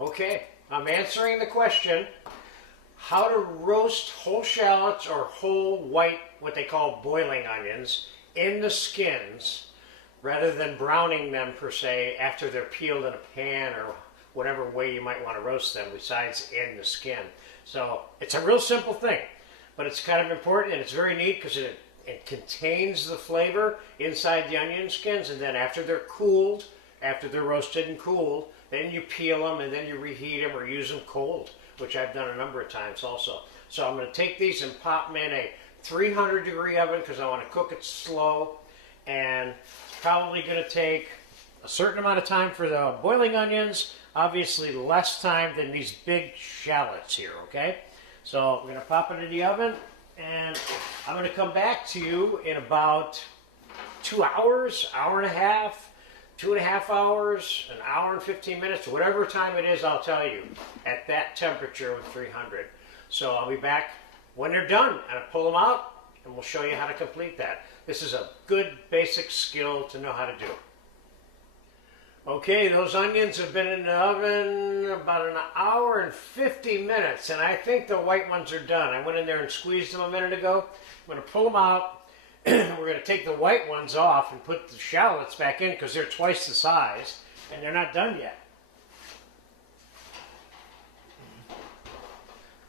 Okay, I'm answering the question, how to roast whole shallots or whole white, what they call boiling onions, in the skins, rather than browning them per se after they're peeled in a pan or whatever way you might want to roast them besides in the skin. So it's a real simple thing, but it's kind of important and it's very neat because it contains the flavor inside the onion skins, and then after they're cooled, after they're roasted and cooled, then you peel them and then you reheat them or use them cold, which I've done a number of times also. So I'm going to take these and pop them in a 300-degree oven because I want to cook it slow, and it's probably going to take a certain amount of time for the boiling onions, obviously less time than these big shallots here, okay? So I'm going to pop it in the oven, and I'm going to come back to you in about 2 hours, hour and a half, 2.5 hours, an hour and 15 minutes, whatever time it is, I'll tell you, at that temperature with 300. So I'll be back when they're done, and I'll pull them out, and we'll show you how to complete that. This is a good basic skill to know how to do. Okay, those onions have been in the oven about an hour and 50 minutes, and I think the white ones are done. I went in there and squeezed them a minute ago. I'm going to pull them out. We're going to take the white ones off and put the shallots back in because they're twice the size, and they're not done yet.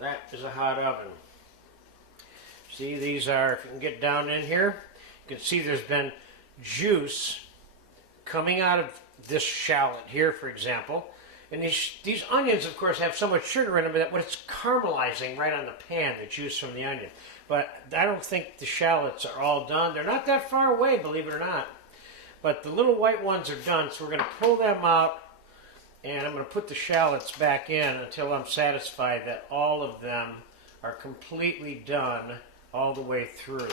That is a hot oven. See, these are, if you can get down in here, you can see there's been juice coming out of this shallot here, for example. And these onions, of course, have so much sugar in them that it's caramelizing right on the pan, the juice from the onion. But I don't think the shallots are all done. They're not that far away, believe it or not. But the little white ones are done, so we're going to pull them out, and I'm going to put the shallots back in until I'm satisfied that all of them are completely done all the way through.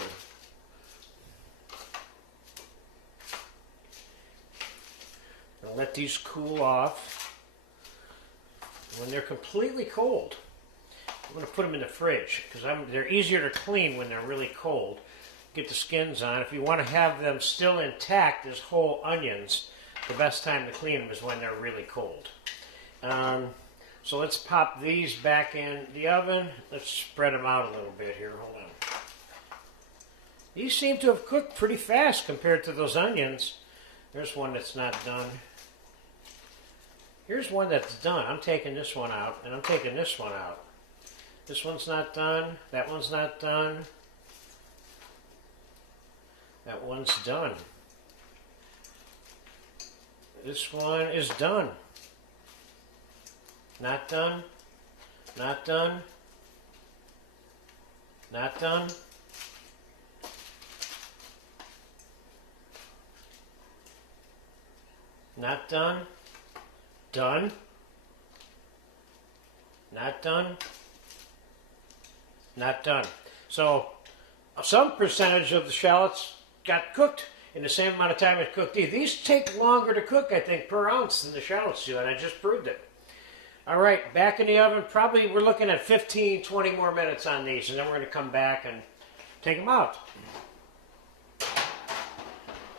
And let these cool off. When they're completely cold, I'm going to put them in the fridge because they're easier to clean when they're really cold. Get the skins on. If you want to have them still intact as whole onions, the best time to clean them is when they're really cold. So let's pop these back in the oven. Let's spread them out a little bit here. Hold on. These seem to have cooked pretty fast compared to those onions. There's one that's not done. Here's one that's done. I'm taking this one out, and I'm taking this one out. This one's not done. That one's not done. That one's done. This one is done. Not done. Not done. Not done. Not done. Done. Not done. Not done. So some percentage of the shallots got cooked in the same amount of time it cooked these. These take longer to cook, I think, per ounce than the shallots do, and I just proved it. All right, back in the oven. Probably we're looking at 15, 20 more minutes on these, and then we're going to come back and take them out.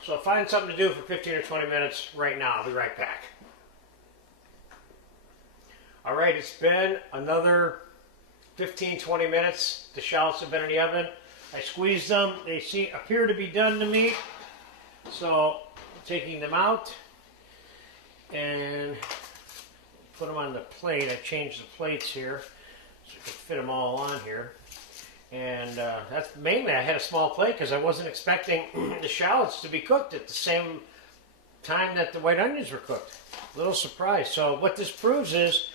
So find something to do for 15 or 20 minutes right now. I'll be right back. All right, it's been another 15, 20 minutes. The shallots have been in the oven. I squeezed them. They appear to be done to me. So I'm taking them out and put them on the plate. I changed the plates here so I could fit them all on here. And that's mainly, I had a small plate because I wasn't expecting the shallots to be cooked at the same time that the white onions were cooked. A little surprise. So what this proves is,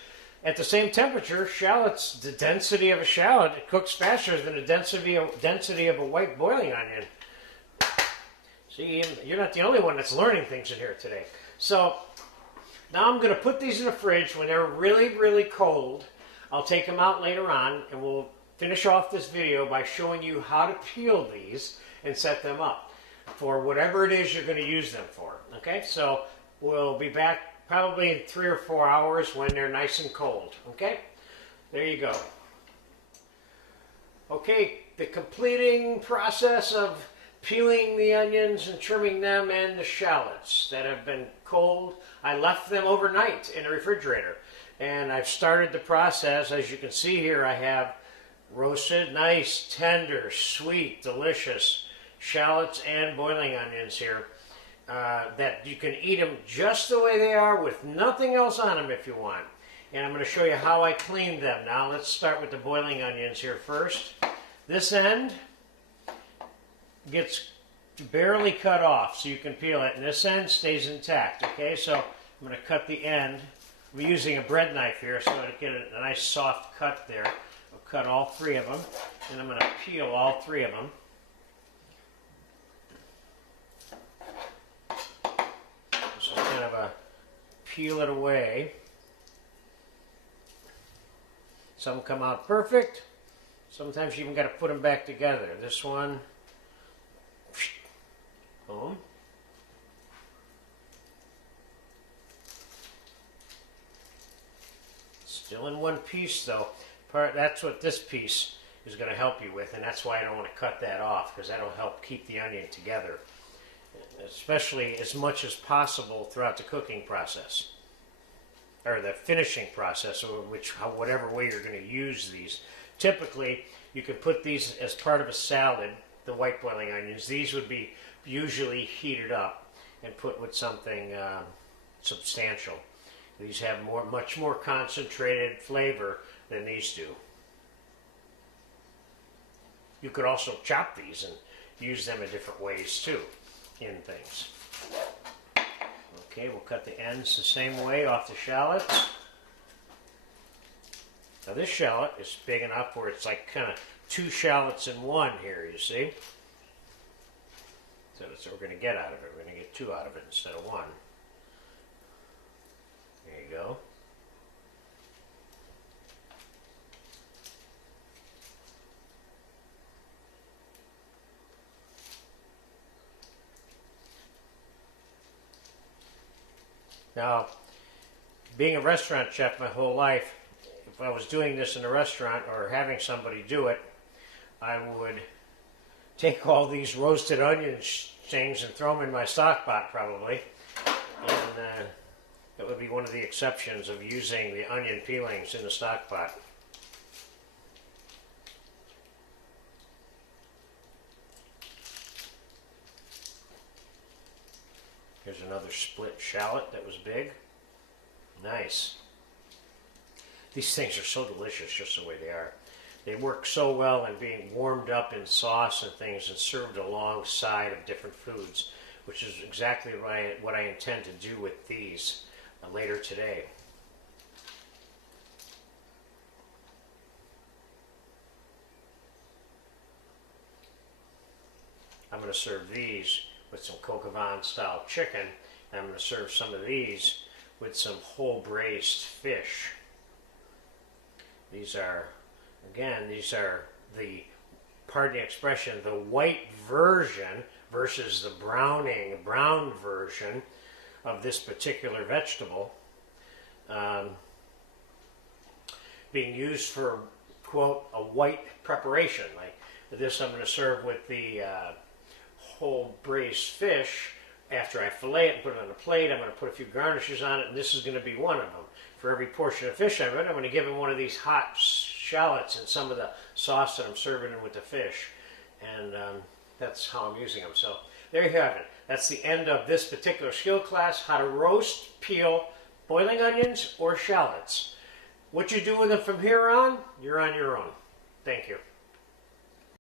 at the same temperature, shallots, the density of a shallot, it cooks faster than the density of a white boiling onion. See, you're not the only one that's learning things in here today. So now I'm going to put these in the fridge when they're really, really cold. I'll take them out later on, and we'll finish off this video by showing you how to peel these and set them up for whatever it is you're going to use them for. Okay, so we'll be back probably in 3 or 4 hours when they're nice and cold. Okay, there you go. Okay, the completing process of peeling the onions and trimming them and the shallots that have been cold. I left them overnight in the refrigerator. And I've started the process. As you can see here, I have roasted, nice, tender, sweet, delicious shallots and boiling onions here. That you can eat them just the way they are with nothing else on them if you want. And I'm going to show you how I cleaned them. Now let's start with the boiling onions here first. This end gets barely cut off so you can peel it, and this end stays intact. Okay, so I'm going to cut the end. I'm using a bread knife here so to get a nice soft cut there. I'll cut all three of them, and I'm going to peel all three of them. So kind of a peel it away. Some come out perfect. Sometimes you even got to put them back together. This one, boom. Still in one piece though. That's what this piece is going to help you with, and that's why I don't want to cut that off, because that'll help keep the onion together, especially as much as possible throughout the cooking process, or the finishing process, or whatever way you're going to use these. Typically, you can put these as part of a salad, the white boiling onions. These would be usually heated up and put with something substantial. These have much more concentrated flavor than these do. You could also chop these and use them in different ways too in things. Okay, we'll cut the ends the same way off the shallots. Now this shallot is big enough where it's like kind of 2 shallots in one here, you see? So that's what we're going to get out of it. We're going to get 2 out of it instead of 1. There you go. Now, being a restaurant chef my whole life, if I was doing this in a restaurant or having somebody do it, I would take all these roasted onion things and throw them in my stock pot probably. And that would be one of the exceptions of using the onion peelings in the stock pot. Here's another split shallot that was big. Nice. These things are so delicious just the way they are. They work so well in being warmed up in sauce and things and served alongside of different foods, which is exactly what I intend to do with these later today. I'm going to serve these with some coq au vin style chicken, and I'm going to serve some of these with some whole braised fish. These are, again, these are the, pardon the expression, the white version versus the brown version of this particular vegetable, being used for, quote, a white preparation. Like this I'm going to serve with the whole braised fish. After I fillet it and put it on a plate, I'm going to put a few garnishes on it, and this is going to be one of them. For every portion of fish I'm going to give him one of these hot shallots and some of the sauce that I'm serving him with the fish. And that's how I'm using them. So there you have it. That's the end of this particular skill class, how to roast, peel, boiling onions or shallots. What you do with them from here on, you're on your own. Thank you.